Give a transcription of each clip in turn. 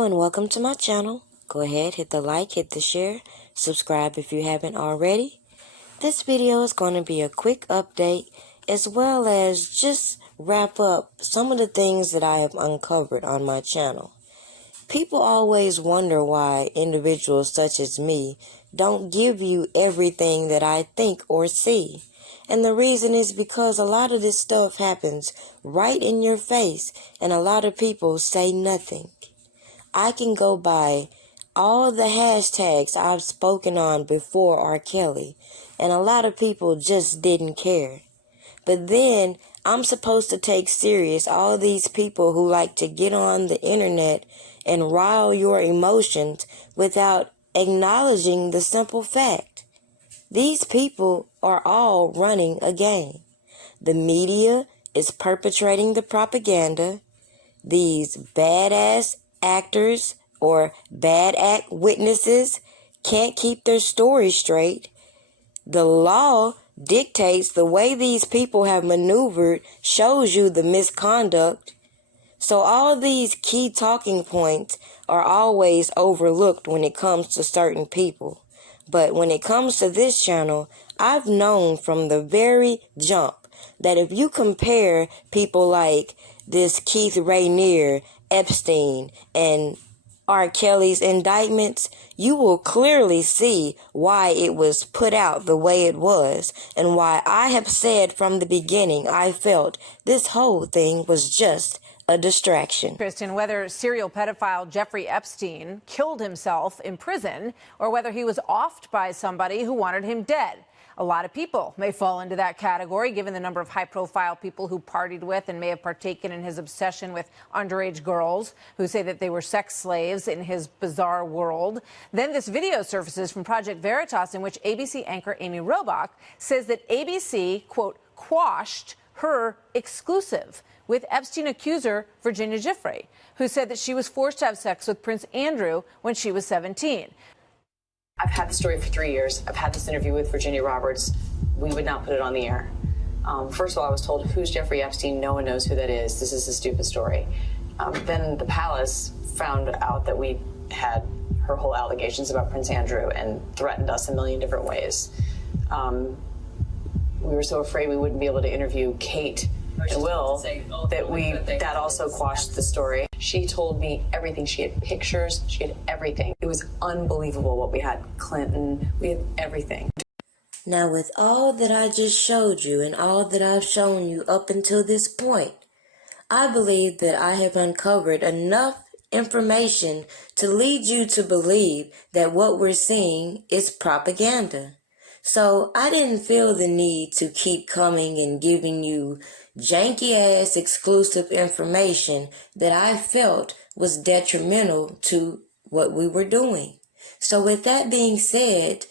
Hello and welcome to my channel. Go ahead, hit the like, hit the share, subscribe if you haven't already. This video is going to be a quick update as well as just wrap up some of the things that I have uncovered on my channel. People always wonder why individuals such as me don't give you everything that I think or see. And the reason is because a lot of this stuff happens right in your face and a lot of people say nothing. I can go by all the hashtags I've spoken on before R. Kelly, and a lot of people just didn't care. But then I'm supposed to take serious all these people who like to get on the internet and rile your emotions without acknowledging the simple fact. These people are all running a game. The media is perpetrating the propaganda. These badass actors or bad act witnesses can't keep their story straight. The law dictates the way these people have maneuvered shows you the misconduct. So all these key talking points are always overlooked when it comes to certain people. But when it comes to this channel, I've known from the very jump that if you compare people like this Keith Rainier, Epstein, and R. Kelly's indictments, you will clearly see why it was put out the way it was and why I have said from the beginning I felt this whole thing was just a distraction. Kristen, whether serial pedophile Jeffrey Epstein killed himself in prison or whether he was offed by somebody who wanted him dead. A lot of people may fall into that category, given the number of high-profile people who partied with and may have partaken in his obsession with underage girls who say that they were sex slaves in his bizarre world. Then this video surfaces from Project Veritas in which ABC anchor Amy Robach says that ABC, quote, quashed her exclusive with Epstein accuser Virginia Giuffre, who said that she was forced to have sex with Prince Andrew when she was 17. I've had the story for 3 years. I've had this interview with Virginia Roberts. We would not put it on the air. First of all, I was told, who's Jeffrey Epstein? No one knows who that is. This is a stupid story. Then the palace found out that we had her whole allegations about Prince Andrew and threatened us a million different ways. We were so afraid we wouldn't be able to interview Kate and Will that also quashed the story. She told me everything. She had pictures. She had everything. It was unbelievable what we had. Clinton, we had everything. Now, with all that I just showed you and all that I've shown you up until this point, I believe that I have uncovered enough information to lead you to believe that what we're seeing is propaganda. So I didn't feel the need to keep coming and giving you janky ass exclusive information that I felt was detrimental to what we were doing. So with that being said,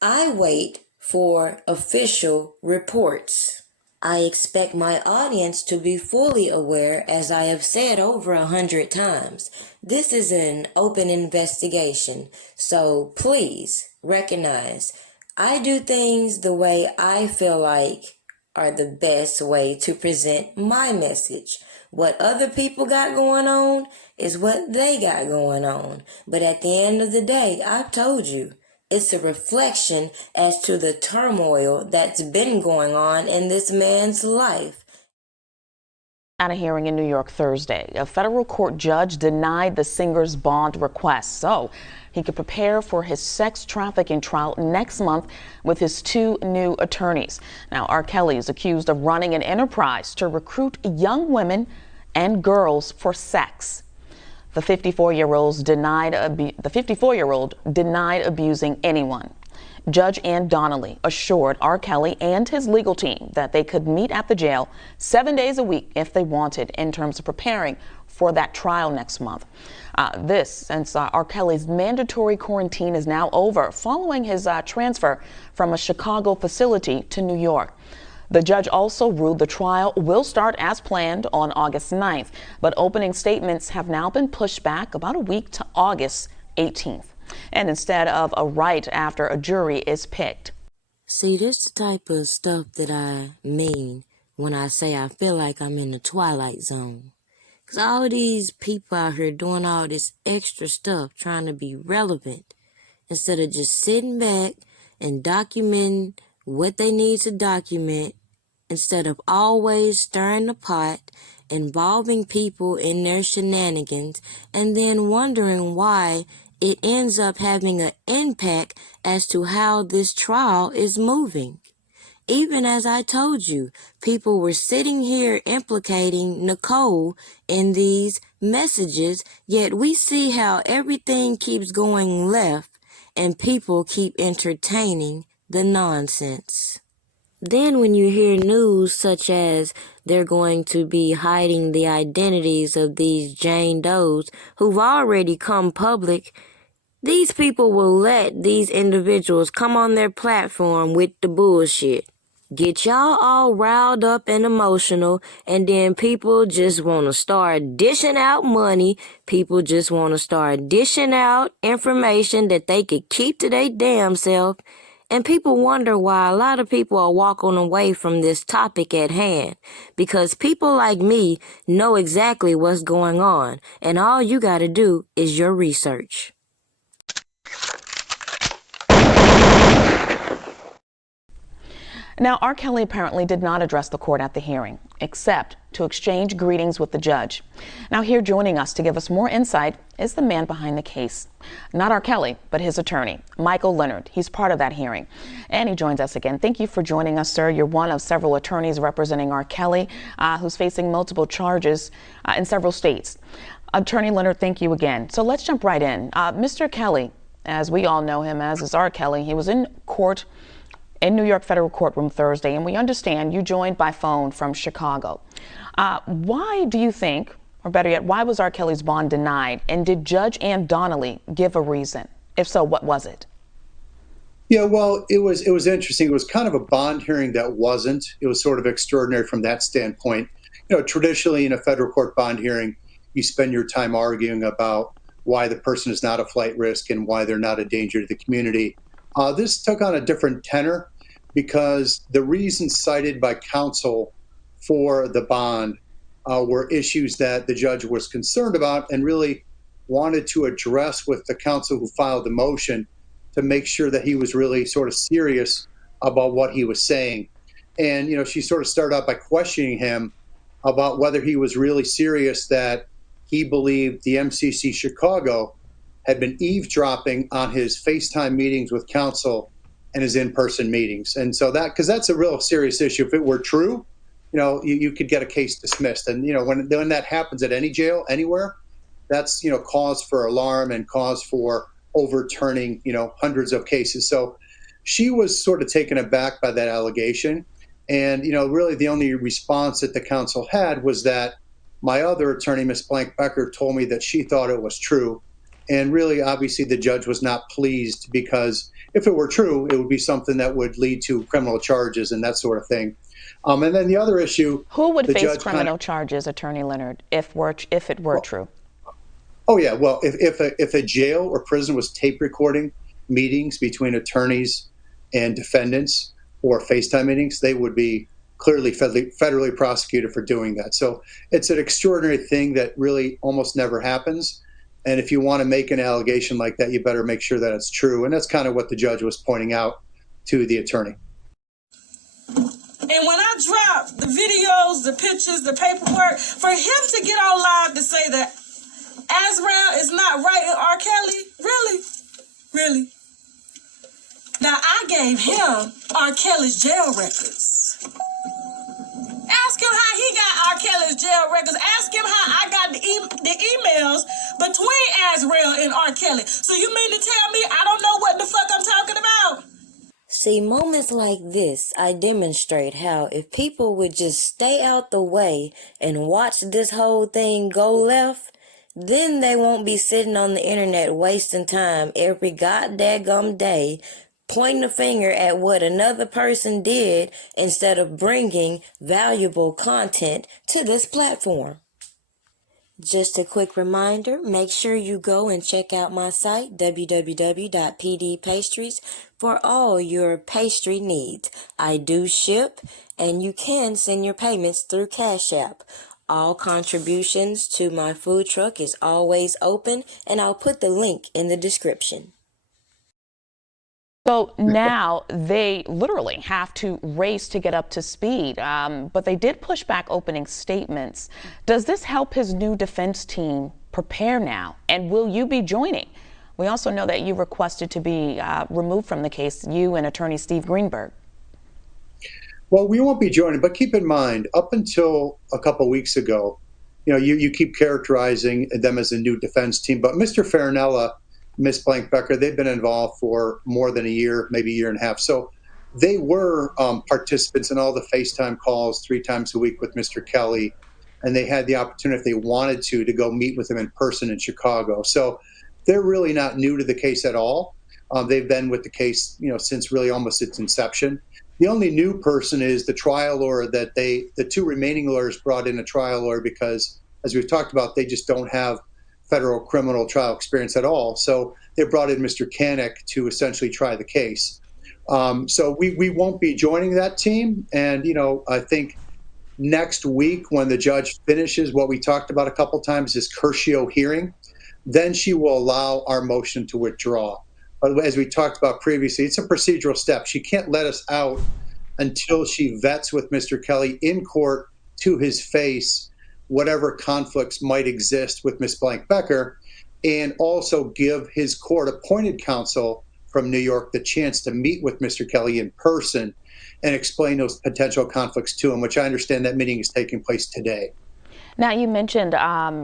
I wait for official reports. I expect my audience to be fully aware, as I have said over 100 times. This is an open investigation, so please recognize I do things the way I feel like are the best way to present my message. What other people got going on is what they got going on. But at the end of the day, I've told you, it's a reflection as to the turmoil that's been going on in this man's life. At a hearing in New York Thursday, a federal court judge denied the singer's bond request so he could prepare for his sex trafficking trial next month with his two new attorneys. Now, R. Kelly is accused of running an enterprise to recruit young women and girls for sex. The 54-year-old denied abusing anyone. Judge Ann Donnelly assured R. Kelly and his legal team that they could meet at the jail 7 days a week if they wanted in terms of preparing for that trial next month. This since R. Kelly's mandatory quarantine is now over following his transfer from a Chicago facility to New York. The judge also ruled the trial will start as planned on August 9th, but opening statements have now been pushed back about a week to August 18th. And instead of a right after a jury is picked. See, this is the type of stuff that I mean when I say I feel like I'm in the twilight zone. Because all these people out here doing all this extra stuff, trying to be relevant, instead of just sitting back and documenting what they need to document, instead of always stirring the pot, involving people in their shenanigans, and then wondering why it ends up having an impact as to how this trial is moving. Even as I told you, people were sitting here implicating Nicole in these messages, yet we see how everything keeps going left and people keep entertaining the nonsense. Then when you hear news such as they're going to be hiding the identities of these Jane Does who've already come public, these people will let these individuals come on their platform with the bullshit. Get y'all all riled up and emotional, and then people just want to start dishing out money. People just want to start dishing out information that they could keep to their damn self. And people wonder why a lot of people are walking away from this topic at hand. Because people like me know exactly what's going on, and all you gotta do is your research. Now, R. Kelly apparently did not address the court at the hearing, except to exchange greetings with the judge. Now, here joining us to give us more insight is the man behind the case. Not R. Kelly, but his attorney, Michael Leonard. He's part of that hearing. And he joins us again. Thank you for joining us, sir. You're one of several attorneys representing R. Kelly, who's facing multiple charges in several states. Attorney Leonard, thank you again. So let's jump right in. Mr. Kelly, as we all know him as is R. Kelly, he was in court in New York federal courtroom Thursday, and we understand you joined by phone from Chicago. Why do you think, or better yet, why was R. Kelly's bond denied? And did Judge Ann Donnelly give a reason? If so, what was it? Yeah, well, it was interesting. It was kind of a bond hearing that wasn't. It was sort of extraordinary from that standpoint. You know, traditionally in a federal court bond hearing, you spend your time arguing about why the person is not a flight risk and why they're not a danger to the community. This took on a different tenor because the reasons cited by counsel for the bond were issues that the judge was concerned about and really wanted to address with the counsel who filed the motion to make sure that he was really sort of serious about what he was saying. And, you know, she sort of started out by questioning him about whether he was really serious that he believed the MCC Chicago had been eavesdropping on his FaceTime meetings with counsel and his in-person meetings. And so because that's a real serious issue. If it were true, you know, you could get a case dismissed. And, you know, when that happens at any jail, anywhere, that's, you know, cause for alarm and cause for overturning, you know, hundreds of cases. So she was sort of taken aback by that allegation. And, you know, really the only response that the counsel had was that my other attorney, Ms. Blank-Becker, told me that she thought it was true. And really, obviously, the judge was not pleased because if it were true, it would be something that would lead to criminal charges and that sort of thing. And then the other issue— Who would face criminal charges, Attorney Leonard, if it were true? Oh, yeah. Well, if a jail or prison was tape recording meetings between attorneys and defendants or FaceTime meetings, they would be clearly federally prosecuted for doing that. So it's an extraordinary thing that really almost never happens. And if you want to make an allegation like that, you better make sure that it's true. And that's kind of what the judge was pointing out to the attorney. And when I dropped the videos, the pictures, the paperwork, for him to get on live to say that Azrael is not right in R. Kelly, really? Really? Now, I gave him R. Kelly's jail records. Ask him how he got R. Kelly's jail records. Ask him how I got the emails between Azrael and R. Kelly. So you mean to tell me I don't know what the fuck I'm talking about? See, moments like this, I demonstrate how if people would just stay out the way and watch this whole thing go left, then they won't be sitting on the internet wasting time every goddamn day pointing a finger at what another person did instead of bringing valuable content to this platform. Just a quick reminder, make sure you go and check out my site, www.pdpastries, for all your pastry needs. I do ship, and you can send your payments through Cash App. All contributions to my food truck is always open, and I'll put the link in the description. So now they literally have to race to get up to speed, but they did push back opening statements. Does this help his new defense team prepare now? And will you be joining? We also know that you requested to be removed from the case, you and attorney Steve Greenberg. Well, we won't be joining, but keep in mind, up until a couple of weeks ago, you keep characterizing them as a new defense team, but Mr. Farinella, Ms. Blank-Becker, they've been involved for more than a year, maybe a year and a half. So they were participants in all the FaceTime calls 3 times a week with Mr. Kelly, and they had the opportunity, if they wanted to go meet with him in person in Chicago. So they're really not new to the case at all. They've been with the case, since really almost its inception. The only new person is the trial lawyer that the 2 remaining lawyers brought in a trial lawyer because, as we've talked about, they just don't have federal criminal trial experience at all. So they brought in Mr. Kanek to essentially try the case. So we won't be joining that team. And, I think next week when the judge finishes what we talked about a couple times, this Curcio hearing, then she will allow our motion to withdraw. But as we talked about previously, it's a procedural step. She can't let us out until she vets with Mr. Kelly in court to his face whatever conflicts might exist with Ms. Blank-Becker, and also give his court-appointed counsel from New York the chance to meet with Mr. Kelly in person and explain those potential conflicts to him, which I understand that meeting is taking place today. Now, you mentioned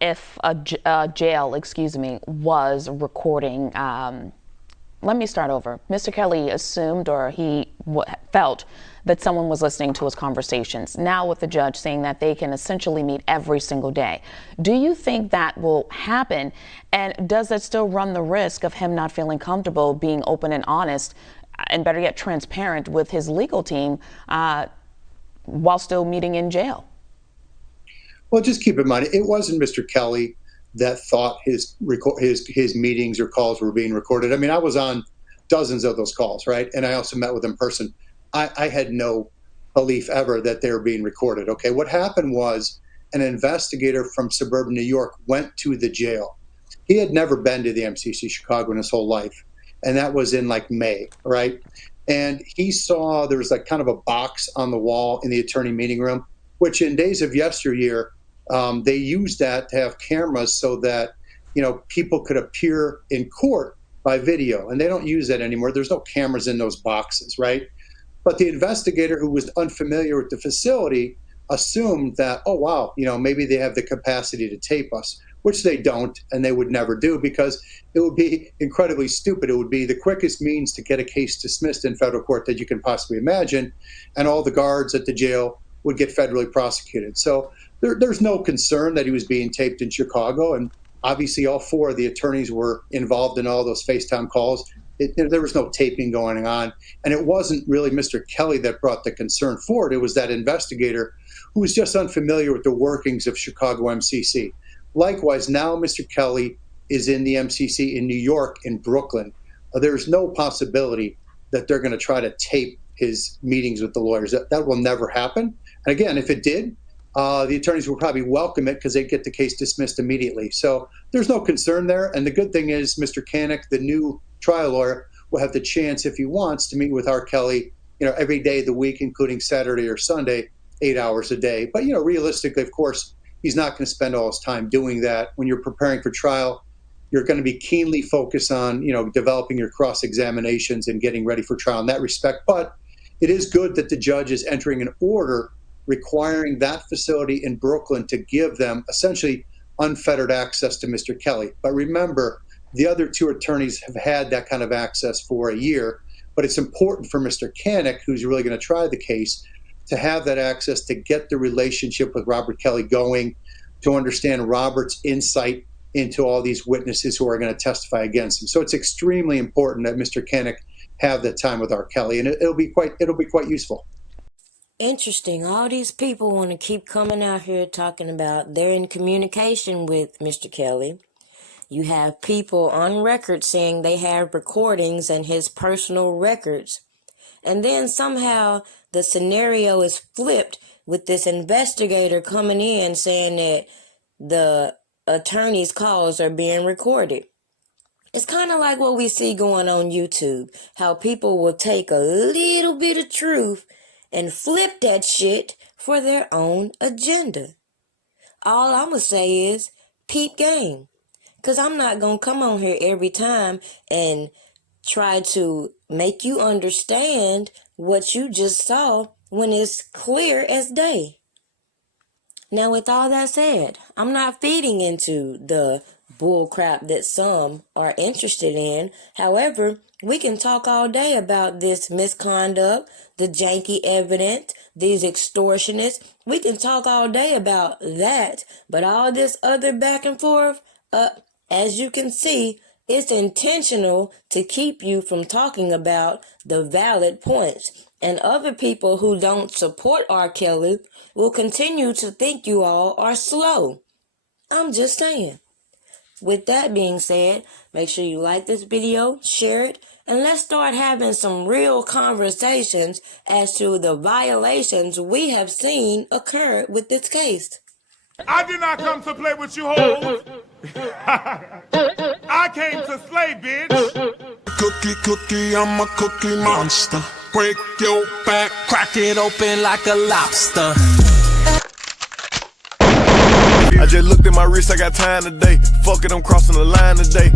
if a jail, was recording. Let me start over. Mr. Kelly assumed, or he felt, that someone was listening to his conversations. Now with the judge saying that they can essentially meet every single day. Do you think that will happen? And does that still run the risk of him not feeling comfortable being open and honest, and better yet, transparent with his legal team while still meeting in jail? Well, just keep in mind, it wasn't Mr. Kelly that thought his meetings or calls were being recorded. I mean, I was on dozens of those calls, right? And I also met with him in person. I had no belief ever that they were being recorded. Okay, what happened was an investigator from suburban New York went to the jail. He had never been to the MCC Chicago in his whole life, and that was in like May, right? And he saw there was like kind of a box on the wall in the attorney meeting room, which in days of yesteryear, they used that to have cameras so that people could appear in court by video, and they don't use that anymore. There's no cameras in those boxes, right? But the investigator, who was unfamiliar with the facility, assumed that, oh wow, maybe they have the capacity to tape us, which they don't, and they would never do, because it would be incredibly stupid. It would be the quickest means to get a case dismissed in federal court that you can possibly imagine, and all the guards at the jail would get federally prosecuted. So there's no concern that he was being taped in Chicago, and obviously all 4 of the attorneys were involved in all those FaceTime calls. There was no taping going on, and it wasn't really Mr. Kelly that brought the concern forward. It was that investigator who was just unfamiliar with the workings of Chicago MCC. Likewise, now Mr. Kelly is in the MCC in New York, in Brooklyn. There's no possibility that they're going to try to tape his meetings with the lawyers. That will never happen. And again, if it did, the attorneys will probably welcome it because they'd get the case dismissed immediately. So there's no concern there. And the good thing is Mr. Kanek, the new trial lawyer, will have the chance, if he wants, to meet with R. Kelly, every day of the week, including Saturday or Sunday, 8 hours a day. But, realistically, of course, he's not going to spend all his time doing that. When you're preparing for trial, you're going to be keenly focused on, developing your cross-examinations and getting ready for trial in that respect. But it is good that the judge is entering an order requiring that facility in Brooklyn to give them essentially unfettered access to Mr. Kelly. But remember, the other 2 attorneys have had that kind of access for a year, but it's important for Mr. Kanek, who's really going to try the case, to have that access to get the relationship with Robert Kelly going, to understand Robert's insight into all these witnesses who are going to testify against him. So it's extremely important that Mr. Kanek have that time with R. Kelly, and it'll be quite useful. Interesting. All these people want to keep coming out here talking about they're in communication with Mr. Kelly. You have people on record saying they have recordings and his personal records. And then somehow the scenario is flipped with this investigator coming in saying that the attorney's calls are being recorded. It's kind of like what we see going on YouTube, how people will take a little bit of truth and flip that shit for their own agenda. All I'm going to say is peep game, because I'm not going to come on here every time and try to make you understand what you just saw when it's clear as day. Now, with all that said, I'm not feeding into the bull crap that some are interested in. However, we can talk all day about this misconduct, the janky evidence, these extortionists. We can talk all day about that. But all this other back and forth, as you can see, it's intentional to keep you from talking about the valid points. And other people who don't support R. Kelly will continue to think you all are slow. I'm just saying. With that being said, make sure you like this video, share it, and let's start having some real conversations as to the violations we have seen occur with this case. I did not come to play with you hoes. I came to slay, bitch. Cookie, I'm a cookie monster. Break your back, crack it open like a lobster. I just looked at my wrist, I got time today. Fuck it, I'm crossing the line today.